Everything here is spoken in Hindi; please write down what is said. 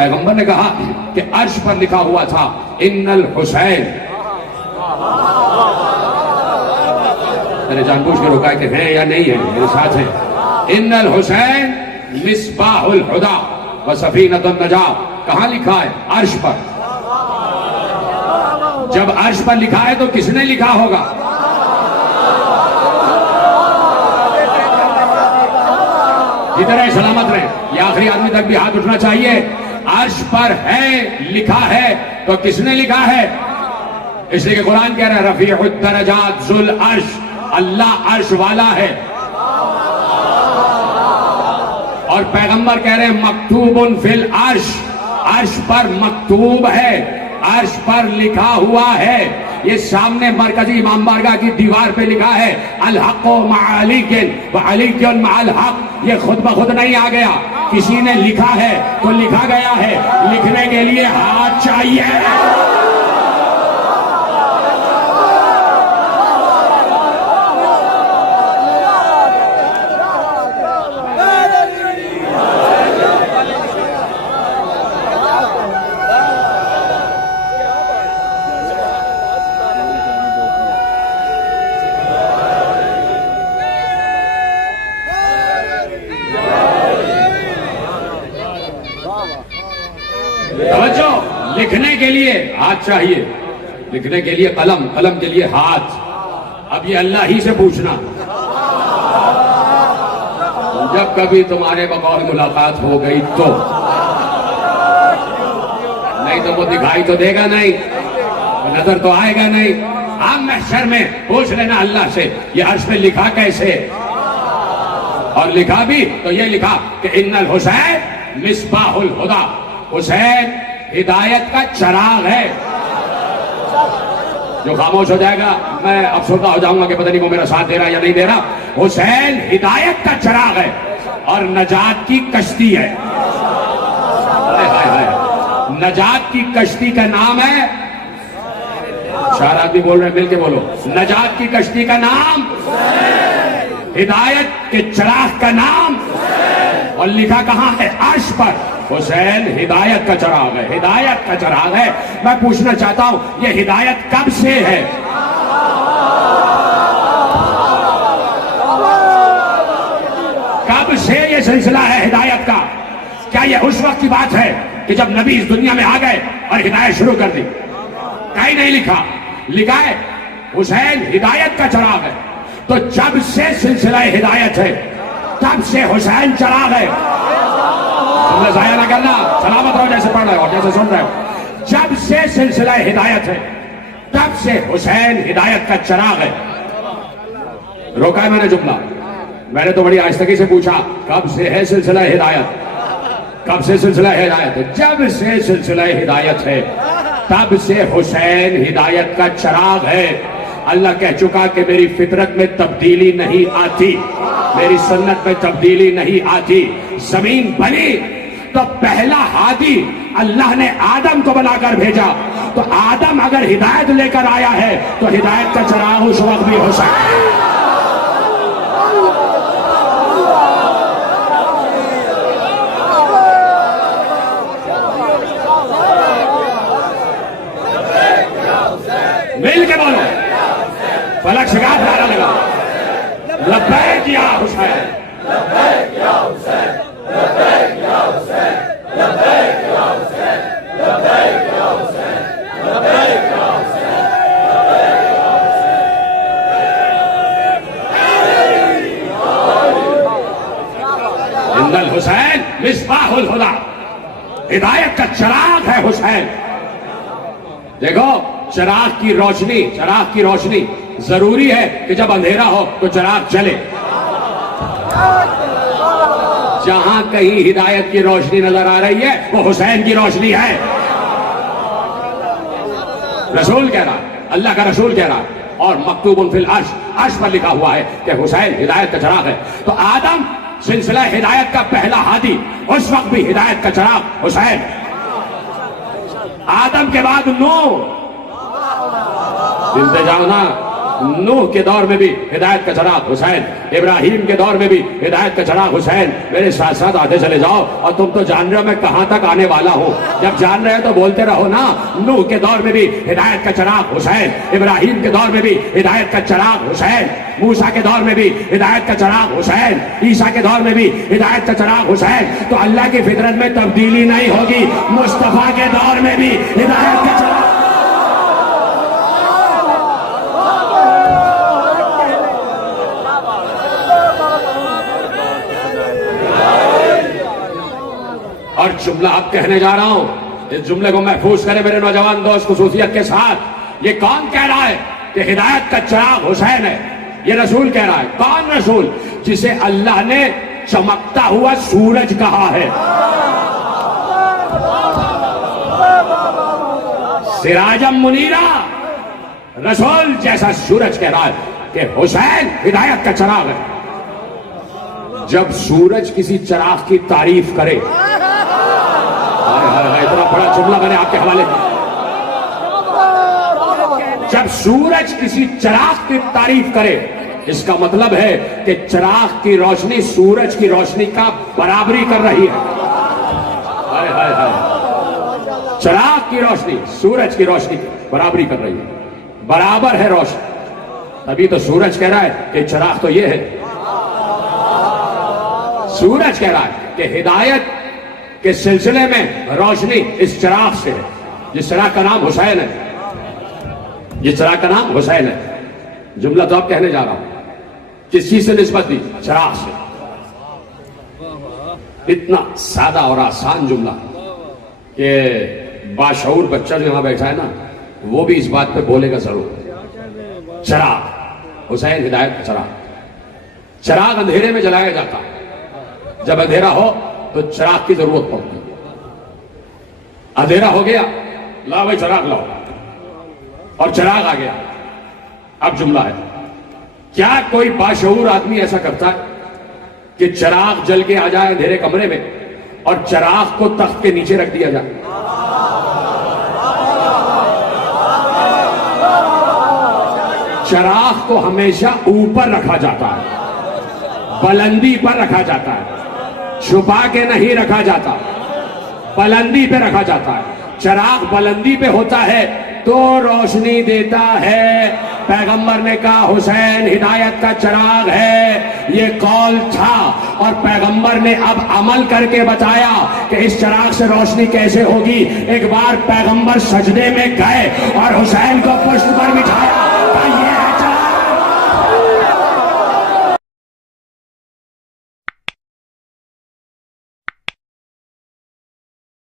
पैगंबर ने कहा कि अर्श पर लिखा हुआ था इन्नल हुसैन। मैंने जानबूझ के रोका कि है या नहीं है, मेरे साथ है। इन्नल हुसैन मिसबाहुल हुदा व सफीनतुन नजात। कहां लिखा है? अर्श पर। जब अर्श पर लिखा है तो किसने लिखा होगा? जिधर है सलामत रहे, ये आखिरी आदमी तक भी हाथ उठना चाहिए। अर्श पर है, लिखा है, तो किसने लिखा है? इसलिए कि कुरान कह रहा है रफीउद दरजात जुल अर्श, अल्लाह अर्श वाला है। और पैगंबर कह रहे हैं मकतूबुन फिल अर्श, अर्श पर मकतूब है, अर्श पर लिखा हुआ है। ये सामने मरकजी इमाम बारगाह की दीवार पे लिखा है अल हक़्क़ु मअ अलीकिन व अलीकुन मअल हक़्क़। ये खुद ब खुद नहीं आ गया, किसी ने लिखा है तो लिखा गया है। लिखने के लिए हाथ चाहिए। लिखने के लिए हाथ चाहिए, लिखने के लिए कलम, कलम के लिए हाथ। अब ये अल्लाह ही से पूछना, जब कभी तुम्हारे बकौल मुलाकात हो गई तो, नहीं तो वो दिखाई तो देगा नहीं, नजर तो आएगा नहीं। आप महशर में पूछ लेना अल्लाह से ये अर्श पे लिखा कैसे, और लिखा भी तो ये लिखा कि इन्नल हुसैन मिसबाहुल हुदा, हुसैन हिदायत का चराग है। जो खामोश हो जाएगा मैं अफसरदा हो जाऊंगा कि पता नहीं वो मेरा साथ दे रहा या नहीं दे रहा। हुसैन हिदायत का चराग है और नजात की कश्ती है। नजात की कश्ती का नाम है, चार आदमी बोल रहे हैं, मिलके बोलो, नजात की कश्ती का नाम, हिदायत के चराग का नाम, और लिखा कहां है? अर्श पर। हुसैन हिदायत का चराग है, हिदायत का चराग है। मैं पूछना चाहता हूं ये हिदायत कब से है? कब से ये सिलसिला है हिदायत का? क्या ये उस वक्त की बात है कि जब नबी इस दुनिया में आ गए और हिदायत शुरू कर दी? कहीं नहीं लिखा, लिखा है हुसैन हिदायत का चराग है। तो जब से सिलसिला हिदायत है तब से हुसैन चराग है। तुमने जाया ना करना, सलामत रहो जैसे पढ़ रहे हो जैसे सुन रहे हो। जब से सिलसिला हिदायत है तब से हुसैन हिदायत का चराग है। रोका है मैंने जुमला, मैंने तो बड़ी आहिस्तगी से पूछा कब से है सिलसिला हिदायत, कब से सिलसिला हिदायत है? जब से सिलसिला हिदायत है तब से हुसैन हिदायत का चराग है। अल्लाह कह चुका कि मेरी फितरत में तब्दीली नहीं आती, मेरी सुन्नत में तब्दीली नहीं आती। जमीन बनी तो पहला हादी अल्लाह ने आदम को बनाकर भेजा, तो आदम अगर हिदायत लेकर आया है तो हिदायत का चराग उस वक्त भी हो सकता है। मिल के बोलो, फलक शिकार नारा लगा, लब्बैक या हुसैन, लब्बैक या हुसैन, लब्बैक या हुसैन, लब्बैक या हुसैन, लब्बैक या हुसैन, लब्बैक या हुसैन, लब्बैक या हुसैन। इन्नल हुसैन मिसबाहुल हुदा, हिदायत का चराग है हुसैन। देखो चराग की रोशनी, चराग की रोशनी जरूरी है कि जब अंधेरा हो तो चराग जले। जहां कहीं हिदायत की रोशनी नजर आ रही है वो हुसैन की रोशनी है। रसूल कह रहा, अल्लाह का रसूल कह रहा, और मकतूबुन फिल अर्श, अर्श पर लिखा हुआ है कि हुसैन हिदायत का चराग है। तो आदम सिलसिला हिदायत का पहला हादी, उस वक्त भी हिदायत का चराग हुसैन। आदम के बाद नूह, सुनते जाओ ना, नूह के दौर में भी हिदायत का चराग हुसैन, इब्राहिम के दौर में भी हिदायत का चराग हुसैन। मेरे साथ साथ आते चले जाओ। और तुम तो जान रहे हो मैं कहां तक आने वाला हूं। जब जान रहे हो तो बोलते रहो ना। नूह के दौर में भी हिदायत का चराग हुसैन, इब्राहिम के दौर में भी हिदायत का चराग हुसैन, मूसा के दौर में भी हिदायत का चराग हुसैन, ईसा के दौर में भी हिदायत का चराग हुसैन। तो अल्लाह की फितरत में तब्दीली नहीं होगी। मुस्तफा के दौर में भी हिदायत का चराग। और जुमला अब कहने जा रहा हूं, इस जुमले को महफूज करें मेरे नौजवान दोस्त खुसूसियत के साथ। ये कौन कह रहा है कि हिदायत का चराग हुसैन है? ये रसूल कह रहा है। कौन रसूल? जिसे अल्लाह ने चमकता हुआ सूरज कहा है। सिराजम मुनीरा, रसूल जैसा सूरज कह रहा है कि हुसैन हिदायत का चराग है। जब सूरज किसी चराग की तारीफ करे, इतना बड़ा जुमला मैंने आपके हवाले किया। जब सूरज किसी चिराग की तारीफ करे, इसका मतलब है कि चिराग की रोशनी सूरज की रोशनी का बराबरी कर रही है। हाय हाय हाय। चिराग की रोशनी सूरज की रोशनी बराबरी कर रही है, बराबर है रोशनी। तभी तो सूरज कह रहा है कि चिराग तो ये है। सूरज कह रहा है कि हिदायत के सिलसिले में रोशनी इस चिराग से है, जिस चिराग का नाम हुसैन है, जिस चिराग का नाम हुसैन है। जुमला तो अब कहने जा रहा हूं। किस चीज से निस्बत दी? चिराग से। इतना सादा और आसान जुमला कि बाशऊर बच्चा जो यहां बैठा है ना, वो भी इस बात पे बोलेगा जरूर। चिराग, हुसैन हिदायत का चिराग। चिराग अंधेरे में जलाया जाता। जब अंधेरा हो तो चिराग की जरूरत पड़ती। अंधेरा हो गया, लाओ भाई चिराग लाओ, और चिराग आ गया। अब जुमला है, क्या कोई बाशऊर आदमी ऐसा करता है कि चिराग जल के आ जाए अंधेरे कमरे में और चिराग को तख्त के नीचे रख दिया जाए? चिराग को हमेशा ऊपर रखा जाता है, बुलंदी पर रखा जाता है, छुपा के नहीं रखा जाता, बुलंदी पे रखा जाता है। चिराग बुलंदी पे होता है तो रोशनी देता है। पैगंबर ने कहा हुसैन हिदायत का चिराग है, ये कौल था। और पैगंबर ने अब अमल करके बताया कि इस चिराग से रोशनी कैसे होगी। एक बार पैगंबर सजदे में गए और हुसैन को पुष्ट पर बिठाया।